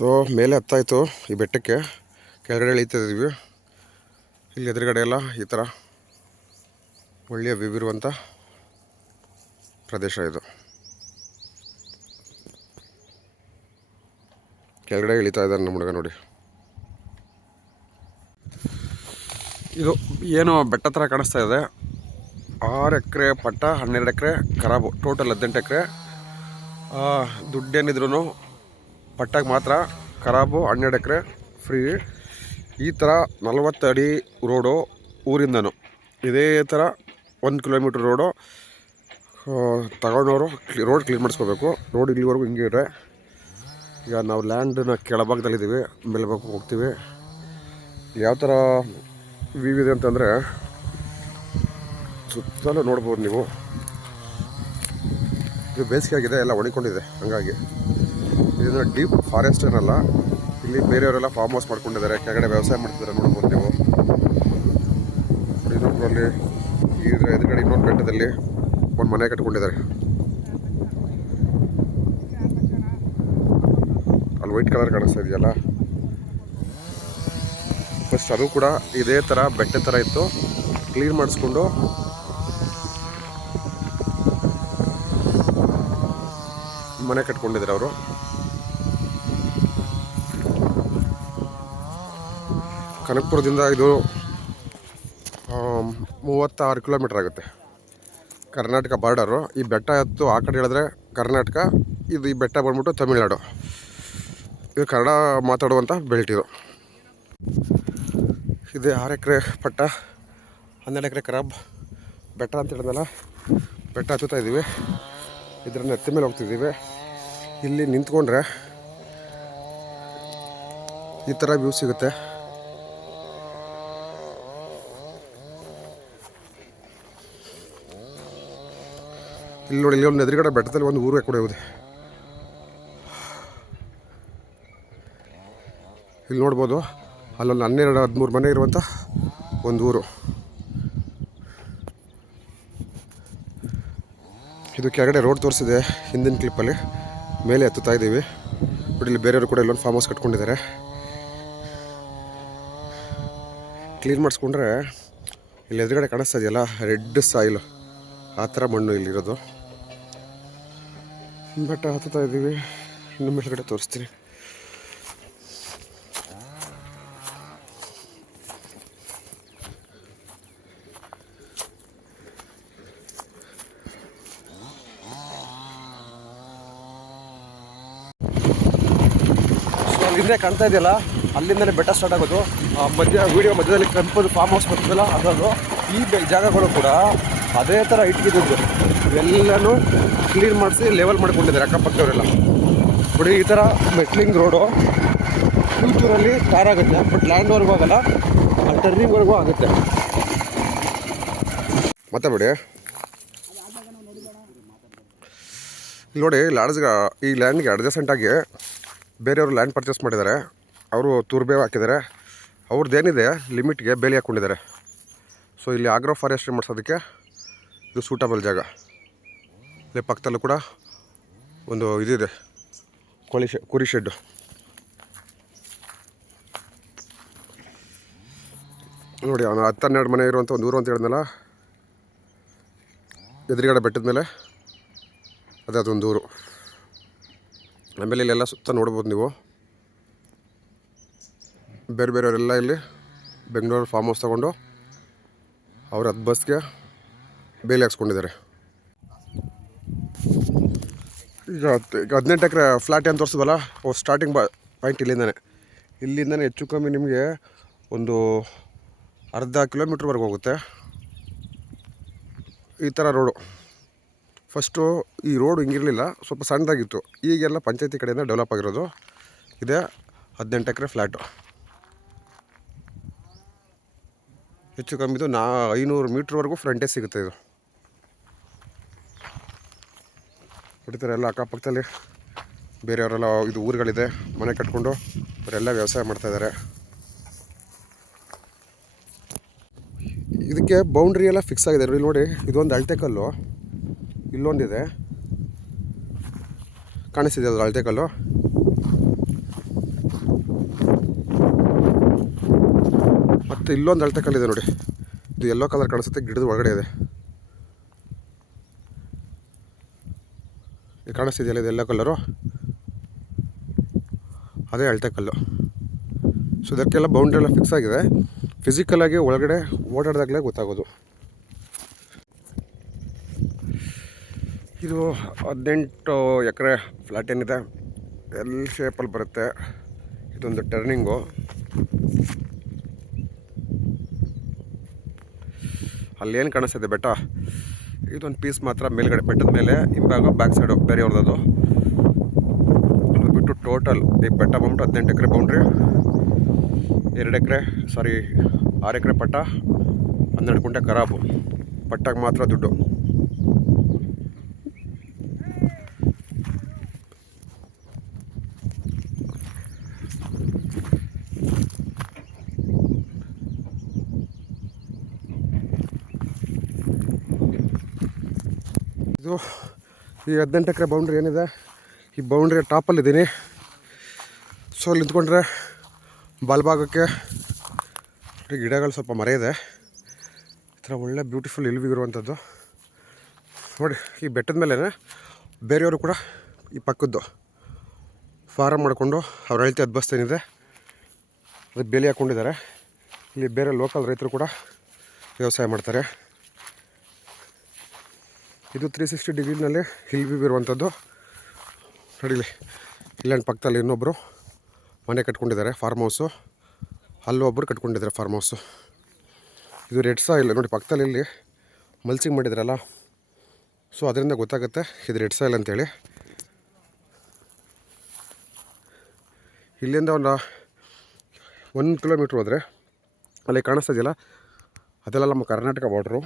So ಮೇಲೆ ಹತ್ತಾಯಿತು ಈ ಬೆಟ್ಟಕ್ಕೆ, ಕೆಳಗಡೆ ಇಳಿತಿದ್ದೀವಿ. ಇಲ್ಲಿ ಎದುರುಗಡೆ ಎಲ್ಲ ಈ ಥರ ಒಳ್ಳೆಯ ವ್ಯೂ ಇರುವಂಥ ಪ್ರದೇಶ ಇದು. ಕೆಳಗಡೆ ಇಳಿತಾ ಇದ್ದಾರೆ ನಮ್ಮ ಹುಡುಗ ನೋಡಿ. ಇದು ಏನು ಬೆಟ್ಟ ಥರ ಕಾಣಿಸ್ತಾ ಇದೆ. 6 ಎಕರೆ ಪಟ್ಟ, 12 ಎಕರೆ ಖರಾಬು, ಟೋಟಲ್ 18 ಎಕರೆ. ದುಡ್ಡೇನಿದ್ರು ಪಟ್ಟಾಗ ಮಾತ್ರ ಖರಾಬು, 12 ಎಕರೆ ಫ್ರೀ. ಈ ಥರ 40 ಅಡಿ ರೋಡು ಊರಿಂದನು, ಇದೇ ಥರ 1 ಕಿಲೋಮೀಟ್ರ್ ರೋಡು ತಗೊಂಡವರು ರೋಡ್ ಕ್ಲೀನ್ ಮಾಡಿಸ್ಕೋಬೇಕು. ರೋಡ್ ಇಲ್ಲಿವರೆಗೂ ಹಿಂಗೆ ಇದೆ. ಈಗ ನಾವು ಲ್ಯಾಂಡನ್ನ ಕೆಳಭಾಗದಲ್ಲಿದ್ದೀವಿ, ಮೇಲ್ಭಾಗ ಹೋಗ್ತೀವಿ. ಯಾವ ಥರ ವ್ಯೂ ಇದೆ ಅಂತಂದರೆ ಸುತ್ತಲೂ ನೋಡ್ಬೋದು ನೀವು. ಇದು ಬೇಸಿಗೆ ಆಗಿದೆ, ಎಲ್ಲ ಒಣಕೊಂಡಿದೆ. ಹಾಗಾಗಿ ಇದನ್ನು ಡೀಪ್ ಫಾರೆಸ್ಟ್ ಏನಲ್ಲ, ಇಲ್ಲಿ ಬೇರೆಯವರೆಲ್ಲ ಫಾರ್ಮ್ ಹೌಸ್ ಮಾಡ್ಕೊಂಡಿದ್ದಾರೆ, ಕೆಳಗಡೆ ವ್ಯವಸಾಯ ಮಾಡ್ತಿದ್ದಾರೆ. ನೋಡ್ಬೋದು ನೀವು. ಇನ್ನೊಂದರಲ್ಲಿ ಇದರ ಎದುರುಗಡೆ ಇನ್ನೊಂದು ಬೆಟ್ಟದಲ್ಲಿ ಒಂದು ಮನೆ ಕಟ್ಕೊಂಡಿದ್ದಾರೆ. ಅಲ್ಲಿ ವೈಟ್ ಕಲರ್ ಕಾಣಿಸ್ತಾ ಇದೆಯಲ್ಲ, ಫಸ್ಟ್ ಅದು ಕೂಡ ಇದೇ ಥರ ಬೆಟ್ಟ ಥರ ಇತ್ತು. ಕ್ಲೀನ್ ಮಾಡಿಸ್ಕೊಂಡು ಮನೆ ಕಟ್ಕೊಂಡಿದ್ದಾರೆ ಅವರು. ಕನಕಪುರದಿಂದ ಇದು 36 ಕಿಲೋಮೀಟ್ರ್ ಆಗುತ್ತೆ, ಕರ್ನಾಟಕ ಬಾರ್ಡರು. ಈ ಬೆಟ್ಟ ಹತ್ತು ಆ ಕಡೆ ಹೇಳಿದ್ರೆ ಕರ್ನಾಟಕ, ಇದು ಈ ಬೆಟ್ಟ ಬಂದ್ಬಿಟ್ಟು ತಮಿಳ್ನಾಡು. ಇದು ಕನ್ನಡ ಮಾತಾಡುವಂಥ ಬೆಲ್ಟ್ ಇದು. ಇದು 6 ಎಕರೆ ಪಟ್ಟ, 12 ಎಕರೆ ಖರಾಬ್ ಬೆಟ್ಟ ಅಂತ ಹೇಳಿದ್ನಲ್ಲ, ಬೆಟ್ಟ ಹತ್ತುತ್ತಾ ಇದ್ದೀವಿ. ಇದರ ಎತ್ತಿ ಮೇಲೆ ಹೋಗ್ತಿದ್ದೀವಿ. ಇಲ್ಲಿ ನಿಂತ್ಕೊಂಡ್ರೆ ಈ ಥರ ವ್ಯೂ ಸಿಗುತ್ತೆ. ಇಲ್ಲಿ ನೋಡಿ, ಇಲ್ಲಿ ಒಂದು ಎದುರುಗಡೆ ಬೆಟ್ಟದಲ್ಲಿ ಒಂದು ಊರು ಕೂಡ ಇದೆ. ಇಲ್ಲಿ ನೋಡ್ಬೋದು, ಅಲ್ಲೊಂದು 12-13 ಮನೆ ಇರುವಂಥ ಒಂದು ಊರು. ಇದು ಕೆಳಗಡೆ ರೋಡ್ ತೋರಿಸಿದೆ ಹಿಂದಿನ ಕ್ಲಿಪ್ಪಲ್ಲಿ. ಮೇಲೆ ಹತ್ತುತ್ತಾ ಇದ್ದೀವಿ ನೋಡಿ. ಇಲ್ಲಿ ಬೇರೆಯವರು ಕೂಡ ಇಲ್ಲೊಂದು ಫಾರ್ಮ್ ಹೌಸ್ ಕಟ್ಕೊಂಡಿದ್ದಾರೆ. ಕ್ಲೀನ್ ಮಾಡಿಸ್ಕೊಂಡ್ರೆ ಇಲ್ಲಿ ಎದುರುಗಡೆ ಕಾಣಿಸ್ತಾ ಇದೆಯಲ್ಲ, ರೆಡ್ ಸಾಯಿಲು, ಆ ಥರ ಮಣ್ಣು ಇಲ್ಲಿರೋದು. ಬೆಟ್ಟ ಹತ್ತುತ್ತಾ ಇದ್ದೀವಿ. ಇನ್ನು ಮೇಲ್ಗಡೆ ತೋರಿಸ್ತೀನಿ. ಹಿಂದೆ ಕಾಣ್ತಾ ಇದೆಯಲ್ಲ, ಅಲ್ಲಿಂದಲೇ ಬೆಟ್ಟ ಸ್ಟಾರ್ಟ್ ಆಗೋದು. ವೀಡಿಯೋ ಮಧ್ಯದಲ್ಲಿ ಕೆಂಪದು ಫಾರ್ಮ್ ಹೌಸ್ ಬರ್ತದಲ್ಲ ಅದನ್ನು. ಈ ಜಾಗಗಳು ಕೂಡ ಅದೇ ಥರ ಇಟ್ಕಿದ್ದು, ಇವೆಲ್ಲನೂ ಕ್ಲೀನ್ ಮಾಡಿಸಿ ಲೆವೆಲ್ ಮಾಡ್ಕೊಂಡಿದ್ದಾರೆ ಅಕ್ಕಪಕ್ಕದವರೆಲ್ಲ. ನೋಡಿ, ಈ ಥರ ಮೆಟ್ಲಿಂಗ್ ರೋಡು ಫ್ಯೂಚರಲ್ಲಿ ಕಾರ್ ಆಗುತ್ತೆ, ಬಟ್ ಲ್ಯಾಂಡ್ವರೆಗೂ ಆಗಲ್ಲ, ಟರ್ನಿಂಗ್ವರೆಗೂ ಆಗುತ್ತೆ. ಮತ್ತೆ ಬಿಡಿ, ಇಲ್ಲಿ ನೋಡಿ, ಈ ಲ್ಯಾಂಡ್ಗೆ ಅಡ್ಜಸೆಂಟಾಗಿ ಬೇರೆಯವರು ಲ್ಯಾಂಡ್ ಪರ್ಚೇಸ್ ಮಾಡಿದ್ದಾರೆ. ಅವರು ತುರ್ಬೇವು ಹಾಕಿದ್ದಾರೆ. ಅವ್ರದ್ದೇನಿದೆ ಲಿಮಿಟ್ಗೆ ಬೇಲಿ ಹಾಕ್ಕೊಂಡಿದ್ದಾರೆ. ಸೊ ಇಲ್ಲಿ ಆಗ್ರೋ ಫಾರೆಸ್ಟ್ರಿ ಮಾಡಿಸೋದಕ್ಕೆ ಇದು ಸೂಟಬಲ್ ಜಾಗ. ಇಲ್ಲಿ ಪಕ್ಕದಲ್ಲೂ ಕೂಡ ಒಂದು ಇದಿದೆ, ಕುರಿ ಶೆಡ್ಡು. ನೋಡಿ, ಅವನು 10-12 ಮನೆ ಇರುವಂಥ ಒಂದು ಊರು ಅಂತ ಹೇಳಿದ್ನಲ್ಲ, ಎದುರುಗಡೆ ಬೆಟ್ಟದ ಮೇಲೆ ಅದೇ ಅದೊಂದು ಊರು. ಆಮೇಲೆ ಇಲ್ಲೆಲ್ಲ ಸುತ್ತ ನೋಡ್ಬೋದು ನೀವು. ಬೇರೆ ಬೇರೆಯವರೆಲ್ಲ ಇಲ್ಲಿ ಬೆಂಗಳೂರು ಫಾರ್ಮ್ ಹೌಸ್ ತೊಗೊಂಡು ಅವ್ರ 10 ಬಸ್ಗೆ ಬೇಲಿ ಹಾಕ್ಸ್ಕೊಂಡಿದ್ದಾರೆ. ಈಗ 18 ಎಕರೆ ಫ್ಲಾಟ್ ಏನು ತೋರಿಸಿದ್ವಲ್ಲ, ಸ್ಟಾರ್ಟಿಂಗ್ ಪಾಯಿಂಟ್ ಇಲ್ಲಿಂದನೇ ಹೆಚ್ಚು ಕಮ್ಮಿ ನಿಮಗೆ ಒಂದು ಅರ್ಧ ಕಿಲೋಮೀಟ್ರ್ವರೆಗೆ ಹೋಗುತ್ತೆ. ಈ ಥರ ರೋಡು. ಫಸ್ಟು ಈ ರೋಡು ಹಿಂಗಿರಲಿಲ್ಲ, ಸ್ವಲ್ಪ ಸಣ್ಣದಾಗಿತ್ತು. ಈಗೆಲ್ಲ ಪಂಚಾಯತಿ ಕಡೆಯಿಂದ ಡೆವಲಪ್ ಆಗಿರೋದು. ಇದೇ 18 ಎಕರೆ ಫ್ಲ್ಯಾಟು. ಹೆಚ್ಚು ಕಮ್ಮಿದು 500 ಮೀಟ್ರ್ವರೆಗೂ ಫ್ರಂಟೇಜ್ ಸಿಗುತ್ತೆ. ಇದು ಹೊಡಿತಾರೆ ಎಲ್ಲ ಅಕ್ಕಪಕ್ಕದಲ್ಲಿ ಬೇರೆಯವರೆಲ್ಲ. ಇದು ಊರುಗಳಿದೆ, ಮನೆ ಕಟ್ಕೊಂಡು ಅವರೆಲ್ಲ ವ್ಯವಸಾಯ ಮಾಡ್ತಾಯಿದ್ದಾರೆ. ಇದಕ್ಕೆ ಬೌಂಡ್ರಿ ಎಲ್ಲ ಫಿಕ್ಸ್ ಆಗಿದೆ. ಇಲ್ಲಿ ನೋಡಿ, ಇದೊಂದು ಅಳತೆ ಕಲ್ಲು, ಇಲ್ಲೊಂದಿದೆ ಕಾಣಿಸ್ತಿದೆ, ಅದು ಅಳತೆ ಕಲ್ಲು. ಮತ್ತು ಇಲ್ಲೊಂದು ಅಳತೆ ಕಲ್ಲಿದೆ ನೋಡಿ, ಇದು ಯೆಲ್ಲೋ ಕಲರ್ ಕಾಣಿಸುತ್ತೆ, ಗಿಡದ ಒಳಗಡೆ ಇದೆ. ಇದು ಕಾಣಿಸ್ತಿದೆಯಲ್ಲ, ಇದು ಯೆಲ್ಲೋ ಕಲರು, ಅದೇ ಅಳತೆ ಕಲ್ಲು. ಸೊ ಇದಕ್ಕೆಲ್ಲ ಬೌಂಡ್ರಿ ಎಲ್ಲ ಫಿಕ್ಸ್ ಆಗಿದೆ. ಫಿಸಿಕಲಾಗಿ ಒಳಗಡೆ ಓಡಾಡಿದಾಗಲೇ ಗೊತ್ತಾಗೋದು. ಇದು 18 ಎಕರೆ ಫ್ಲ್ಯಾಟ್ ಏನಿದೆ, ಎಲ್ ಶೇಪಲ್ಲಿ ಬರುತ್ತೆ. ಇದೊಂದು ಟರ್ನಿಂಗು. ಅಲ್ಲೇನು ಕಾಣಿಸ್ತಿದೆ ಬೆಟ್ಟ, ಇದೊಂದು ಪೀಸ್ ಮಾತ್ರ ಮೇಲ್ಗಡೆ ಬೆಟ್ಟದ ಮೇಲೆ ಹಿಂಭಾಗ ಬ್ಯಾಕ್ ಸೈಡು ಬೇರೆಯವ್ರದ್ದು. ಅದು ಬಿಟ್ಟು ಟೋಟಲ್ ಈ ಬೆಟ್ಟ ಬಂದ್ಬಿಟ್ಟು 18 ಎಕರೆ ಬೌಂಡ್ರಿ, 6 ಎಕರೆ ಪಟ್ಟ, 12 ಗುಂಟೆ ಖರಾಬು. ಪಟ್ಟಾಗ ಮಾತ್ರ ದುಡ್ಡು. ಇದು ಈ 18 ಎಕರೆ ಬೌಂಡ್ರಿ ಏನಿದೆ, ಈ ಬೌಂಡ್ರಿಯ ಟಾಪಲ್ಲಿದ್ದೀನಿ. ಸೊ ಅಲ್ಲಿ ನಿಂತ್ಕೊಂಡ್ರೆ ಬಲಭಾಗಕ್ಕೆ ಗಿಡಗಳು ಸ್ವಲ್ಪ ಮರ ಇದೆ. ಈ ಥರ ಒಳ್ಳೆ ಬ್ಯೂಟಿಫುಲ್ ಇರುವಂಥದ್ದು ನೋಡಿ. ಈ ಬೆಟ್ಟದ ಮೇಲೆ ಬೇರೆಯವರು ಕೂಡ ಈ ಪಕ್ಕದ್ದು ಫಾರಮ್ ಮಾಡಿಕೊಂಡು ಅವ್ರ ಅಳತೆ ಅದ್ಬಸ್ತೇನಿದೆ ಅದು ಬೇಲಿ ಹಾಕ್ಕೊಂಡಿದ್ದಾರೆ. ಇಲ್ಲಿ ಬೇರೆ ಲೋಕಲ್ ರೈತರು ಕೂಡ ವ್ಯವಸಾಯ ಮಾಡ್ತಾರೆ. ಇದು 360 ಡಿಗ್ರಿನಲ್ಲಿ ಹಿಲ್ ವ್ಯೂ ಇರುವಂಥದ್ದು. ನಡೀಲಿ, ಇಲ್ಲೇನು ಪಕ್ಕದಲ್ಲಿ ಇನ್ನೊಬ್ಬರು ಮನೆ ಕಟ್ಕೊಂಡಿದ್ದಾರೆ, ಫಾರ್ಮ್ ಹೌಸು. ಅಲ್ಲೊಬ್ಬರು ಕಟ್ಕೊಂಡಿದ್ದಾರೆ ಫಾರ್ಮ್ ಹೌಸು. ಇದು ರೆಡ್ ಸಾಯಿಲ್ ನೋಡಿ, ಪಕ್ಕದಲ್ಲಿ ಇಲ್ಲಿ ಮಲ್ಚಿಂಗ್ ಮಾಡಿದ್ರಲ್ಲ, ಸೊ ಅದರಿಂದ ಗೊತ್ತಾಗುತ್ತೆ ಇದು ರೆಡ್ ಸಾಯಿಲ್ ಅಂತೇಳಿ. ಇಲ್ಲಿಂದ ಒಂದು 1 ಕಿಲೋಮೀಟ್ರ್ ಹೋದರೆ ಅಲ್ಲಿ ಕಾಣಿಸ್ತಾ ಇದೆಯಲ್ಲ, ಅದೆಲ್ಲ ನಮ್ಮ ಕರ್ನಾಟಕ ಬಾರ್ಡ್ರು.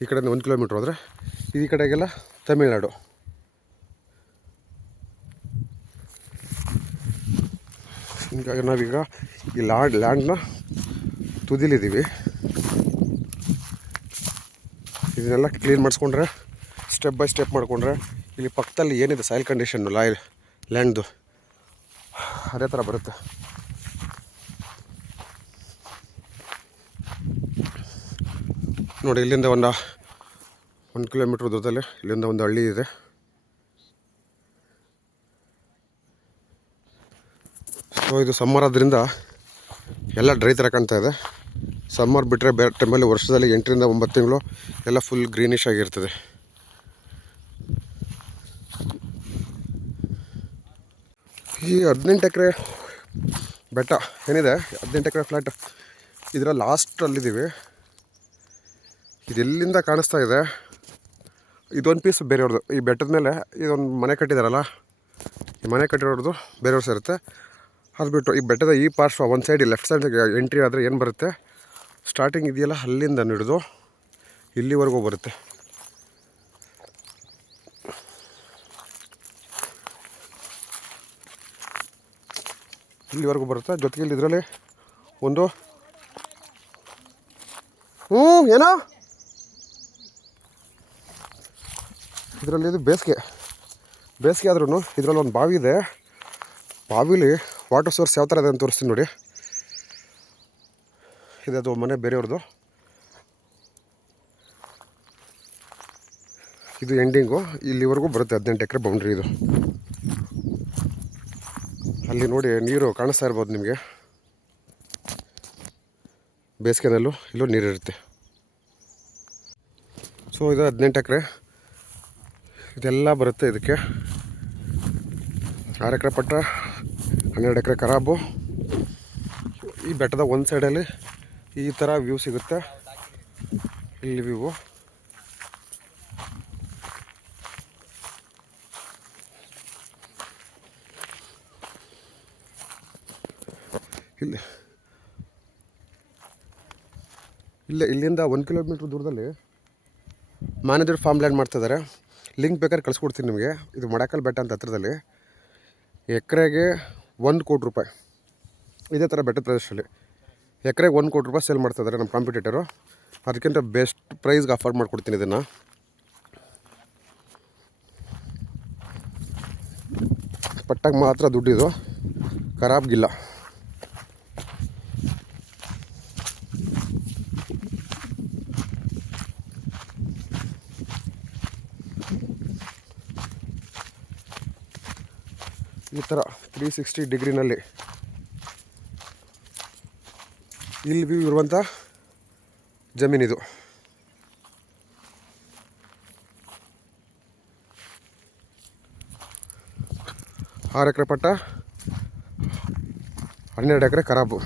ಈ ಕಡೆಯಿಂದ 1 ಕಿಲೋಮೀಟ್ರ್ ಹೋದರೆ ಈ ಕಡೆಗೆಲ್ಲ ತಮಿಳ್ನಾಡು. ಹೀಗಾಗಿ ನಾವೀಗ ಈ ಲ್ಯಾಂಡ್ನ ತುದಿಲಿದ್ದೀವಿ. ಇದನ್ನೆಲ್ಲ ಕ್ಲೀನ್ ಮಾಡಿಸ್ಕೊಂಡ್ರೆ, ಸ್ಟೆಪ್ ಬೈ ಸ್ಟೆಪ್ ಮಾಡಿಕೊಂಡ್ರೆ ಇಲ್ಲಿ ಪಕ್ಕದಲ್ಲಿ ಏನಿದೆ ಸಾಯಿಲ್ ಕಂಡೀಷನ್ನು ಲ್ಯಾಂಡ್ದು ಅದೇ ಥರ ಬರುತ್ತೆ. ನೋಡಿ, ಇಲ್ಲಿಂದ 1 ಕಿಲೋಮೀಟ್ರ್ ದೂರದಲ್ಲಿ ಇಲ್ಲಿಂದ ಒಂದು ಹಳ್ಳಿ ಇದೆ. ಸೊ ಇದು ಸಮ್ಮರ್ ಆದ್ದರಿಂದ ಎಲ್ಲ ಡ್ರೈ ಥರ ಕಾಣ್ತಾ ಇದೆ. ಸಮ್ಮರ್ ಬಿಟ್ಟರೆ ಬೇರೆ ಟೈಮಲ್ಲಿ ವರ್ಷದಲ್ಲಿ 8 ರಿಂದ 9 ತಿಂಗಳು ಎಲ್ಲ ಫುಲ್ ಗ್ರೀನಿಶ್ ಆಗಿರ್ತದೆ. ಈ 18 ಎಕರೆ ಬೆಟ್ಟ ಏನಿದೆ, 18 ಎಕರೆ ಫ್ಲ್ಯಾಟ್, ಇದರ ಲಾಸ್ಟಲ್ಲಿದ್ದೀವಿ. ಇದೆಲ್ಲಿಂದ ಕಾಣಿಸ್ತಾ ಇದೆ, ಇದೊಂದು ಪೀಸ್ ಬೇರೆಯವ್ರದ್ದು. ಈ ಬೆಟ್ಟದ ಮೇಲೆ ಇದೊಂದು ಮನೆ ಕಟ್ಟಿದಾರಲ್ಲ, ಈ ಮನೆ ಕಟ್ಟಿರೋದು ಬೇರೆಯವ್ರು ಸೇರುತ್ತೆ. ಅದು ಬಿಟ್ಟು ಈ ಬೆಟ್ಟದ ಈ ಪಾರ್ಶ್ವ ಒಂದು ಸೈಡ್ ಲೆಫ್ಟ್ ಸೈಡ್ ಎಂಟ್ರಿ ಆದರೆ ಏನು ಬರುತ್ತೆ, ಸ್ಟಾರ್ಟಿಂಗ್ ಇದೆಯಲ್ಲ ಅಲ್ಲಿಂದ ಹಿಡಿದು ಇಲ್ಲಿವರೆಗೂ ಬರುತ್ತೆ. ಇಲ್ಲಿವರೆಗೂ ಬರುತ್ತೆ. ಜೊತೆಗೆ ಇಲ್ಲಿ ಇದರಲ್ಲಿ ಒಂದು ಏನೋ ಇದರಲ್ಲಿ ಇದು ಬೇಸಿಗೆ ಆದ್ರೂ ಇದರಲ್ಲಿ ಒಂದು ಬಾವಿ ಇದೆ. ಬಾವಿಲಿ ವಾಟರ್ ಸೋರ್ಸ್ ಯಾವ ಥರ ಇದೆ ಅಂತ ತೋರಿಸ್ತೀನಿ ನೋಡಿ. ಇದೆ ಅದು ಮನೆ ಬೇರೆಯವ್ರದ್ದು. ಇದು ಎಂಡಿಂಗು, ಇಲ್ಲಿವರೆಗೂ ಬರುತ್ತೆ 18 ಎಕರೆ ಬೌಂಡ್ರಿ ಇದು. ಅಲ್ಲಿ ನೋಡಿ ನೀರು ಕಾಣಿಸ್ತಾ ಇರ್ಬೋದು ನಿಮಗೆ. ಬೇಸಿಗೆನಲ್ಲೂ ಇಲ್ಲೂ ನೀರಿರುತ್ತೆ. ಸೊ ಇದು 18 ಎಕರೆ, ಇದೆಲ್ಲ ಬರುತ್ತೆ ಇದಕ್ಕೆ. 6 ಎಕರೆ ಪಟ್ಟ, 12 ಎಕರೆ ಖರಾಬು. ಈ ಬೆಟ್ಟದ ಒಂದು ಸೈಡಲ್ಲಿ ಈ ಥರ ವ್ಯೂ ಸಿಗುತ್ತೆ. ಇಲ್ಲಿ ವ್ಯೂ ಇಲ್ಲಿಂದ 1 ಕಿಲೋಮೀಟ್ರ್ ದೂರದಲ್ಲಿ ಮ್ಯಾನೇಜರ್ ಫಾರ್ಮ್ ಲ್ಯಾಂಡ್ ಮಾಡ್ತಿದ್ದಾರೆ. ಲಿಂಕ್ ಬೇಕಾದ್ರೆ ಕಳಿಸ್ಕೊಡ್ತೀನಿ ನಿಮಗೆ. ಇದು ಮಡಕಲ್ ಬೆಟ್ಟ ಅಂತ ಹತ್ರದಲ್ಲಿ. ಎಕರೆಗೆ 1 ಕೋಟಿ ರೂಪಾಯಿ ಇದೇ ಥರ ಬೆಟ್ಟದ ಪ್ರದೇಶದಲ್ಲಿ ಎಕರೆಗೆ 1 ಕೋಟಿ ರೂಪಾಯಿ ಸೇಲ್ ಮಾಡ್ತಿದ್ದಾರೆ ನಮ್ಮ ಕಾಂಪಿಟೇಟರು. ಅದಕ್ಕಿಂತ ಬೆಸ್ಟ್ ಪ್ರೈಸ್ಗೆ ಆಫರ್ ಮಾಡಿಕೊಡ್ತೀನಿ ಇದನ್ನು. ಪಟ್ಟಾಗ ಮಾತ್ರ ದುಡ್ಡಿದು, ಖರಾಬ್ಗಿಲ್ಲ. ಈ ಥರ 360 ಡಿಗ್ರಿನಲ್ಲಿ ಇಲ್ಲಿ ವ್ಯೂ ಇರುವಂಥ ಜಮೀನಿದು. ಆರು ಎಕರೆ ಪಟ್ಟ, 12 ಎಕರೆ ಖರಾಬು.